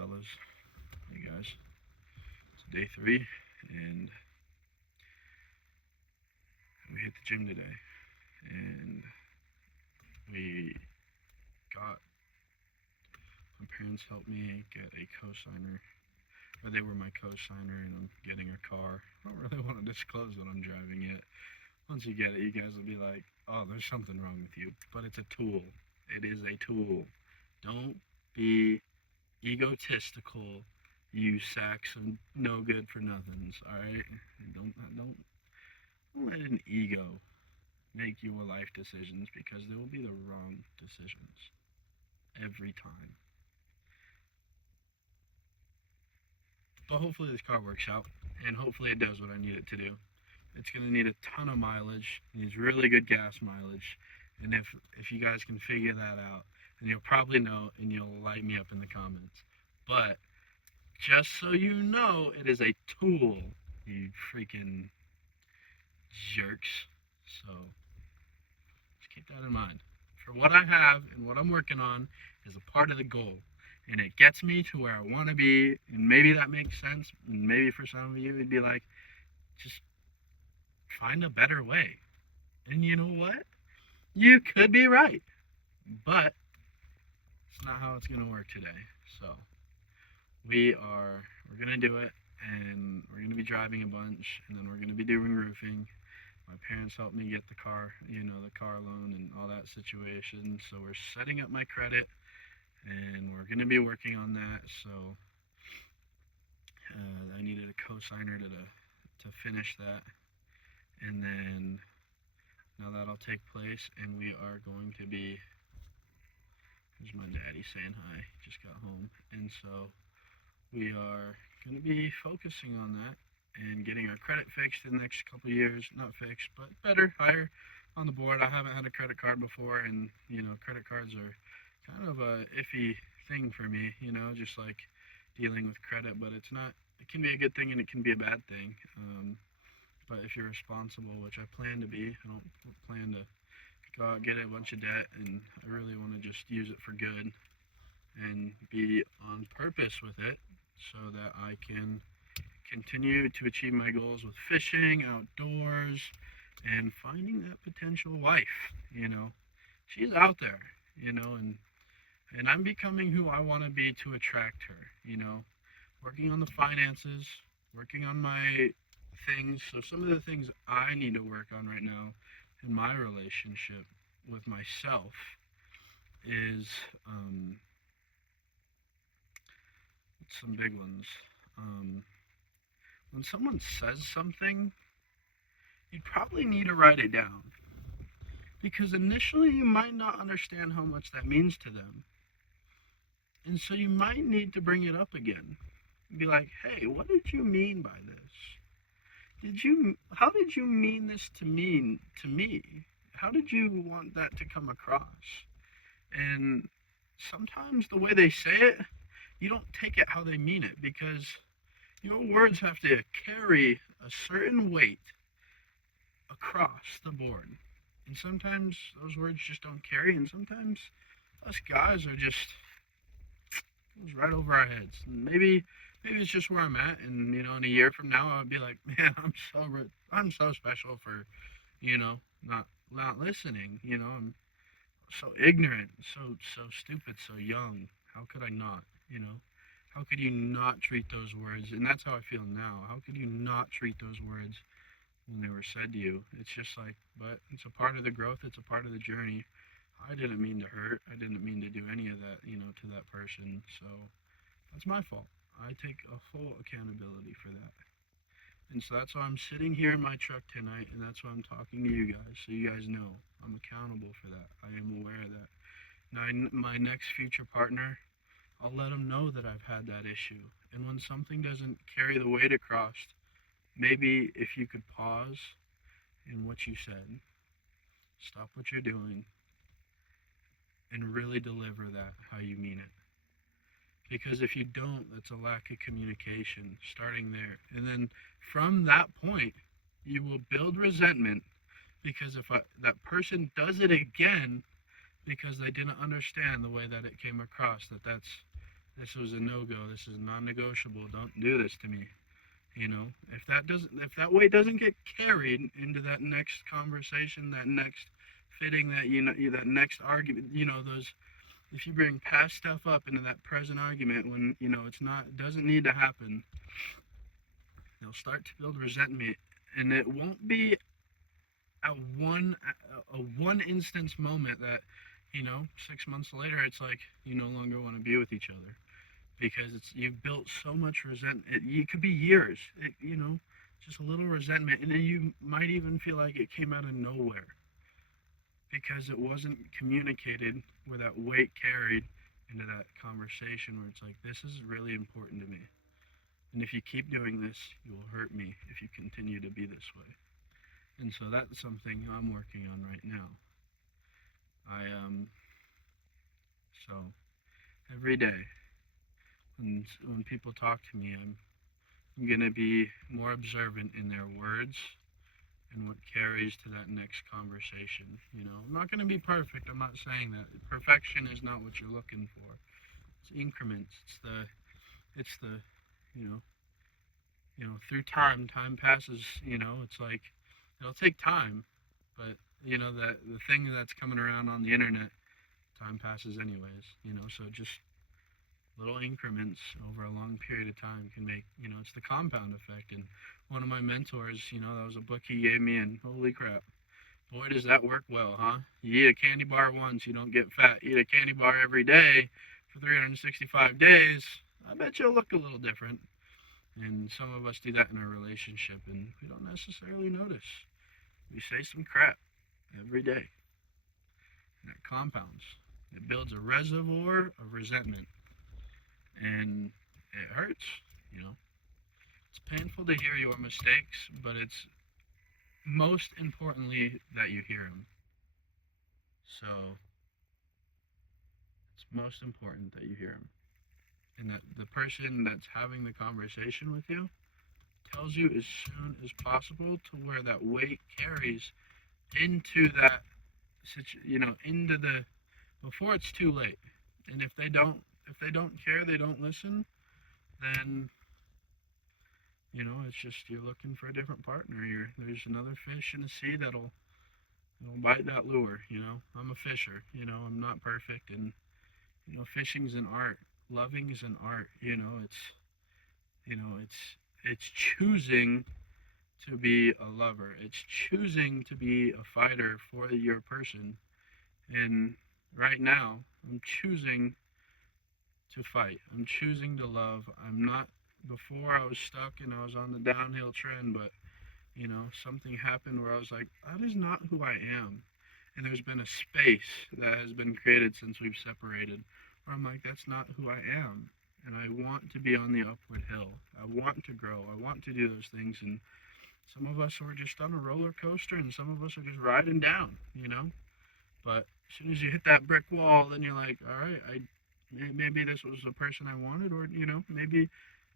fellas. Hey guys. It's day 3, and we hit the gym today, and we got my parents helped me get a co-signer, or they were my co-signer, and I'm getting a car. I don't really want to disclose what I'm driving yet. Once you get it, you guys will be like, "Oh, there's something wrong with you." But it's a tool. It is a tool. Don't be egotistical, you sacks of no good for nothings. All right, don't let an ego make your life decisions, because they will be the wrong decisions every time. But hopefully this car works out, and hopefully it does what I need it to do. It's going to need a ton of mileage. It needs really good gas mileage, and if you guys can figure that out, then you'll probably know, and you'll light me up in the comments. But just so you know, it is a tool, you freaking jerks. So just keep that in mind. For what I have and what I'm working on is a part of the goal. And it gets me to where I want to be. And maybe that makes sense. And maybe for some of you, it'd be like, just find a better way. And you know what? You could be right. But it's not how it's going to work today. So we're going to do it. And we're going to be driving a bunch. And then we're going to be doing roofing. My parents helped me get the car, the car loan and all that situation. So we're setting up my credit, and we're going to be working on that. So I needed a co-signer to finish that. And then now that'll take place, and we are going to be, there's my daddy saying hi, just got home. And so we are going to be focusing on that and getting our credit fixed in the next couple of years. Not fixed, but better, higher on the board. I haven't had a credit card before, and credit cards are kind of a iffy thing for me, just like dealing with credit. But it can be a good thing and it can be a bad thing. But if you're responsible, which I plan to be, I don't plan to go out and get a bunch of debt, and I really want to just use it for good and be on purpose with it, so that I can continue to achieve my goals with fishing, outdoors, and finding that potential wife. She's out there, and I'm becoming who I want to be to attract her, working on the finances, working on my things. So some of the things I need to work on right now in my relationship with myself is some big ones. When someone says something, you probably need to write it down, because initially you might not understand how much that means to them. And so you might need to bring it up again. Be like, hey, what did you mean by this? How did you mean this to me? How did you want that to come across? And sometimes the way they say it, you don't take it how they mean it, because your words have to carry a certain weight across the board. And sometimes those words just don't carry, and sometimes us guys are just goes right over our heads. And maybe it's just where I'm at, and in a year from now I'll be like, man, I'm so special for not listening. I'm so ignorant, so stupid, so young. How could I not? How could you not treat those words? And that's how I feel now. How could you not treat those words when they were said to you? It's just like, but it's a part of the growth. It's a part of the journey. I didn't mean to hurt. I didn't mean to do any of that, to that person. So that's my fault. I take a full accountability for that. And so that's why I'm sitting here in my truck tonight, and that's why I'm talking to you guys, so you guys know I'm accountable for that. I am aware of that. Now, my next future partner, I'll let them know that I've had that issue. And when something doesn't carry the weight across, maybe if you could pause in what you said, stop what you're doing, and really deliver that how you mean it. Because if you don't, that's a lack of communication, starting there. And then from that point, you will build resentment, because if that person does it again, because they didn't understand the way that it came across, this was a no-go, this is non-negotiable, don't do this to me. If that weight doesn't get carried into that next conversation, that next fitting, that next argument, those, if you bring past stuff up into that present argument when it's not, it doesn't need to happen, they'll start to build resentment, and it won't be a one instance moment that 6 months later it's like you no longer want to be with each other, because you've built so much resentment. It could be years, just a little resentment, and then you might even feel like it came out of nowhere because it wasn't communicated, where that weight carried into that conversation where it's like, this is really important to me, and if you keep doing this, you will hurt me if you continue to be this way. And so that's something I'm working on right now. So every day when people talk to me, I'm going to be more observant in their words and what carries to that next conversation. I'm not going to be perfect. I'm not saying that. Perfection is not what you're looking for. It's increments. It's the through time passes, it's like, it'll take time, but that the thing that's coming around on the internet, time passes anyways, so just little increments over a long period of time can make, it's the compound effect. And one of my mentors, that was a book he gave me, and holy crap, boy, does that work well, huh? You eat a candy bar once, you don't get fat. Eat a candy bar every day for 365 days, I bet you'll look a little different. And some of us do that in our relationship, and we don't necessarily notice. We say some crap every day, and that compounds. It builds a reservoir of resentment, and it hurts. It's painful to hear your mistakes, but it's most importantly that you hear them. So it's most important that you hear them, and that the person that's having the conversation with you tells you as soon as possible, to where that weight carries into that, into the, before it's too late. And if they don't care, they don't listen, then it's just, you're looking for a different partner. There's another fish in the sea that'll bite that lure. I'm a fisher. I'm not perfect, and fishing's an art. Loving is an art. It's choosing to be a lover. It's choosing to be a fighter for your person. And right now, I'm choosing to fight. I'm choosing to love. I'm not, before I was stuck and I was on the downhill trend, but, something happened where I was like, that is not who I am. And there's been a space that has been created since we've separated, where I'm like, that's not who I am. And I want to be on the upward hill. I want to grow. I want to do those things. And some of us are just on a roller coaster, and some of us are just riding down, But as soon as you hit that brick wall, then you're like, all right, maybe this was the person I wanted, or, maybe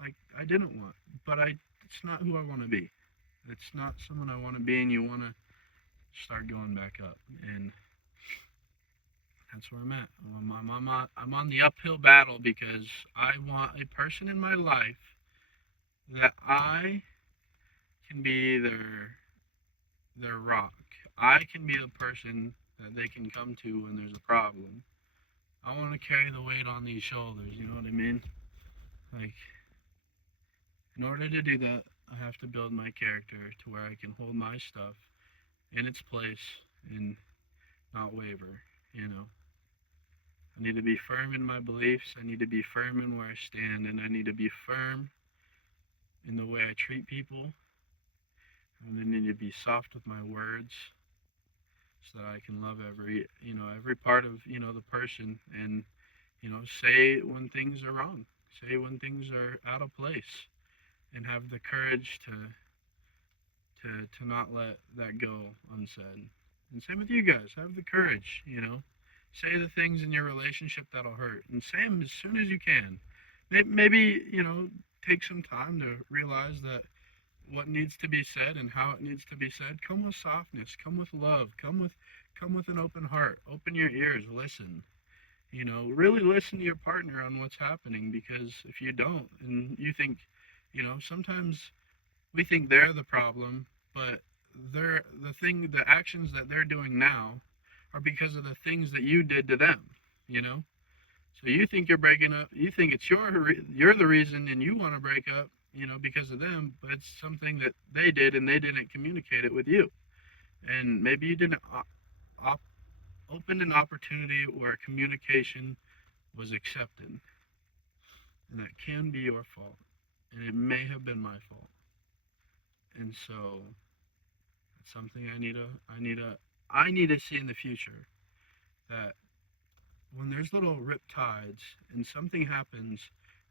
like I didn't want. But it's not who I want to be. It's not someone I want to be, and you want to start going back up. And that's where I'm at. I'm on the uphill battle, because I want a person in my life that I can be their rock. I can be the person that they can come to when there's a problem. I want to carry the weight on these shoulders, you know what I mean? Like, in order to do that, I have to build my character to where I can hold my stuff in its place and not waver, I need to be firm in my beliefs. I need to be firm in where I stand, and I need to be firm in the way I treat people. And I need to be soft with my words, so that I can love every part of, the person, and, say when things are wrong, say when things are out of place, and have the courage to not let that go unsaid. And same with you guys, have the courage, say the things in your relationship that'll hurt, and say them as soon as you can. Maybe, take some time to realize that what needs to be said and how it needs to be said. Come with softness, come with love, come with an open heart, open your ears, listen, Really listen to your partner on what's happening, because if you don't, and you think, sometimes we think they're the problem, but the actions that they're doing now are because of the things that you did to them, you know? So you think you're breaking up, you think it's you're the reason and you want to break up, because of them, but it's something that they did and they didn't communicate it with you. And maybe you didn't op- open an opportunity where communication was accepted. And that can be your fault. And it may have been my fault. And so it's something I need to see in the future, that when there's little rip tides and something happens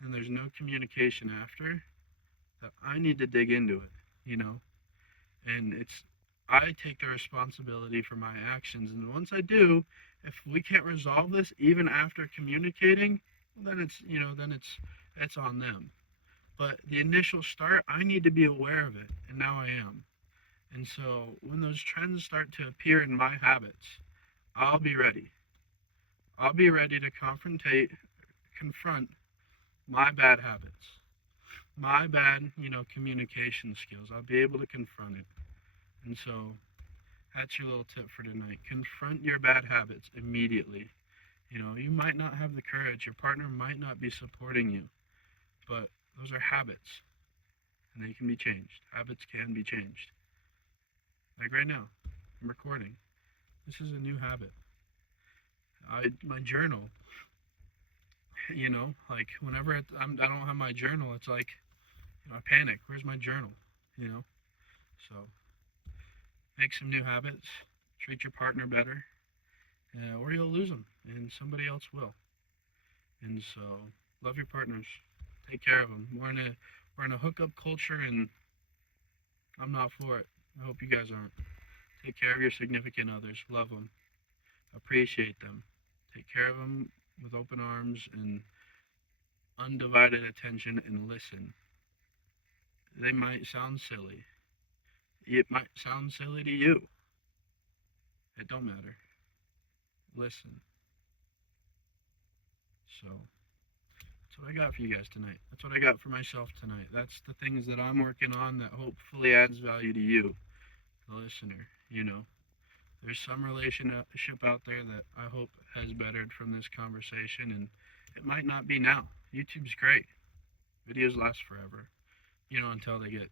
and there's no communication after, that I need to dig into it, and I take the responsibility for my actions. And once I do, if we can't resolve this even after communicating, then it's on them. But the initial start, I need to be aware of it, and now I am. And so when those trends start to appear in my habits, I'll be ready. I'll be ready to confront my bad habits, my bad, communication skills. I'll be able to confront it. And so that's your little tip for tonight. Confront your bad habits immediately. You might not have the courage. Your partner might not be supporting you, but those are habits, and they can be changed. Habits can be changed. Like right now, I'm recording. This is a new habit. My journal. Like whenever I don't have my journal, it's like I panic. Where's my journal? So make some new habits. Treat your partner better, or you'll lose them, and somebody else will. And so love your partners. Take care of them. We're in a hookup culture, and I'm not for it. I hope you guys aren't. Take care of your significant others. Love them. Appreciate them. Take care of them with open arms and undivided attention, and listen. They might sound silly. It might sound silly to you. It don't matter. Listen. So that's what I got for you guys tonight. That's what I got for myself tonight. That's the things that I'm working on that hopefully adds value to you, the listener. There's some relationship out there that I hope has bettered from this conversation, and it might not be now. YouTube's great. Videos last forever, until they get,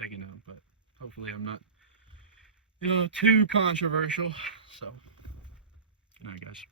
taken down. But hopefully I'm not, too controversial. So, good night, guys.